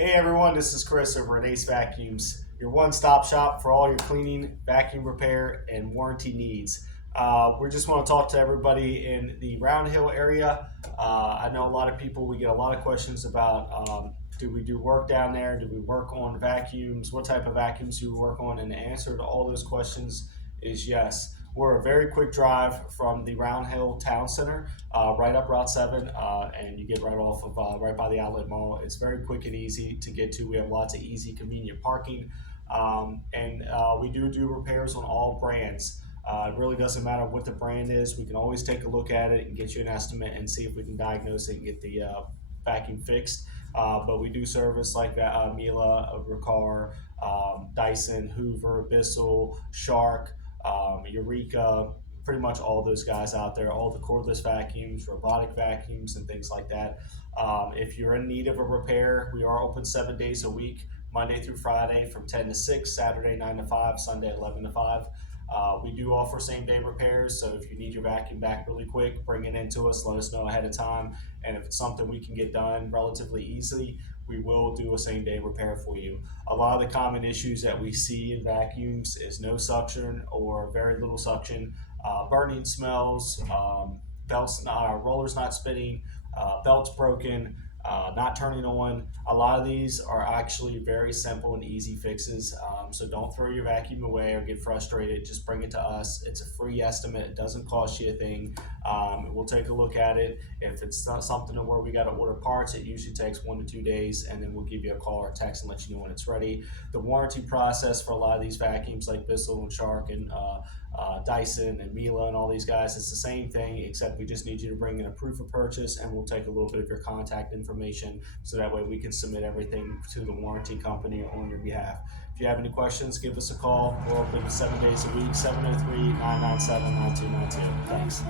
Hey everyone, this is Chris over at Acevacuums, your one-stop shop for all your cleaning, vacuum repair, and warranty needs. We just want to talk to everybody in the Round Hill area. I know a lot of people, we get a lot of questions about do we do work down there? Do we work on vacuums? What type of vacuums do we work on? And the answer to all those questions is yes. We're a very quick drive from the Round Hill Town Center, right up Route 7, and you get right off of right by the outlet mall. It's very quick and easy to get to. We have lots of easy, convenient parking, and we do repairs on all brands. It really doesn't matter what the brand is. We can always take a look at it and get you an estimate and see if we can diagnose it and get the vacuum fixed. But we do service like Miele, Riccar, Dyson, Hoover, Bissell, Shark, Eureka, pretty much all those guys out there, all the cordless vacuums, robotic vacuums, and things like that. If you're in need of a repair, we are open 7 days a week, Monday through Friday from 10 to 6, Saturday 9 to 5, Sunday 11 to 5. We do offer same day repairs, so if you need your vacuum back really quick, bring it into us, let us know ahead of time, and if it's something we can get done relatively easily, we will do a same day repair for you. A lot of the common issues that we see in vacuums is no suction or very little suction, burning smells, rollers not spinning, belts broken, not turning on. A lot of these are actually very simple and easy fixes, so don't throw your vacuum away or get frustrated. Just bring it to us. It's a free estimate. It doesn't cost you a thing. We'll take a look at it. If it's not something where we got to order parts, it usually takes 1 to 2 days, and then we'll give you a call or text and let you know when it's ready. The warranty process for a lot of these vacuums like Bissell and Shark and Dyson and Miele and all these guys, it's the same thing, except we just need you to bring in a proof of purchase, and we'll take a little bit of your contact information so that way we can submit everything to the warranty company on your behalf. If you have any questions, give us a call. We're open 7 days a week, 703-997-9292. Thanks.